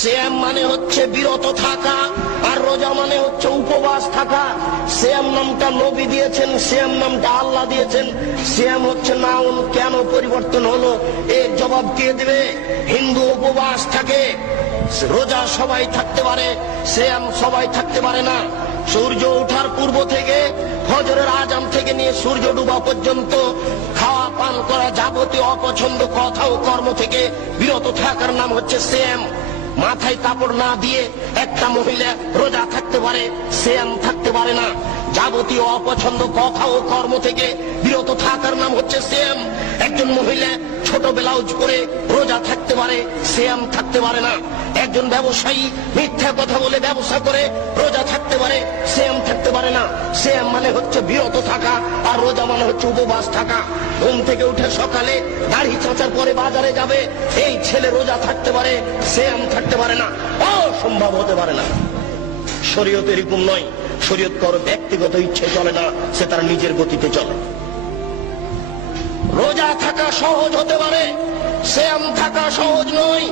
সিয়াম মানে হচ্ছে বিরত থাকা, আর রোজা মানে হচ্ছে উপবাস থাকা। সিয়াম নামটা নবী দিয়েছেন, সিয়াম নামটা আল্লাহ দিয়েছেন। সিয়াম হচ্ছে নাউন, কেন পরিবর্তন হলো এর জবাব কে দেবে? হিন্দু উপবাস থাকে, রোজা সবাই থাকতে পারে, সিয়াম সবাই থাকতে পারে না। সূর্য ওঠার পূর্ব থেকে ফজরের আজান থেকে নিয়ে সূর্য ডুবা পর্যন্ত খাওয়া পান করা যাবতীয় অপছন্দ কথা ও কর্ম থেকে বিরত থাকার নাম হচ্ছে সিয়াম। মাথায় কাপড় না দিয়ে একটা মহিলা রোজা থাকতে পারে, সিয়াম থাকতে পারে না। যাবতীয় অপছন্দ কথা ও কর্ম থেকে বিরত থাকার নাম হচ্ছে সিয়াম। একজন মহিলা ছোট ব্লাউজ পরে রোজা থাকতে পারে, সিয়াম থাকতে পারে না। একজন ব্যবসায়ী মিথ্যা কথা বলে ব্যবসা করে রোজা থাকতে পারে, সিয়াম থাকতে পারে না। সিয়াম মানে হচ্ছে বিরত থাকা, আর রোজা মানে হচ্ছে উপবাস থাকা। ঘুম থেকে উঠে সকালে দাড়ি চাঁচার পরে বাজারে যাবে, এই ছেলে রোজা থাকতে পারে, সিয়াম থাকতে পারে না। অসম্ভব হতে পারে না। শরীয়ত এরকম নয়। শরীয়ত কারো ব্যক্তিগত ইচ্ছে চলে না, সে তার নিজের গতিতে চলে। রোজা থাকা সহজ হতে পারে, সিয়াম থাকা সহজ নয়।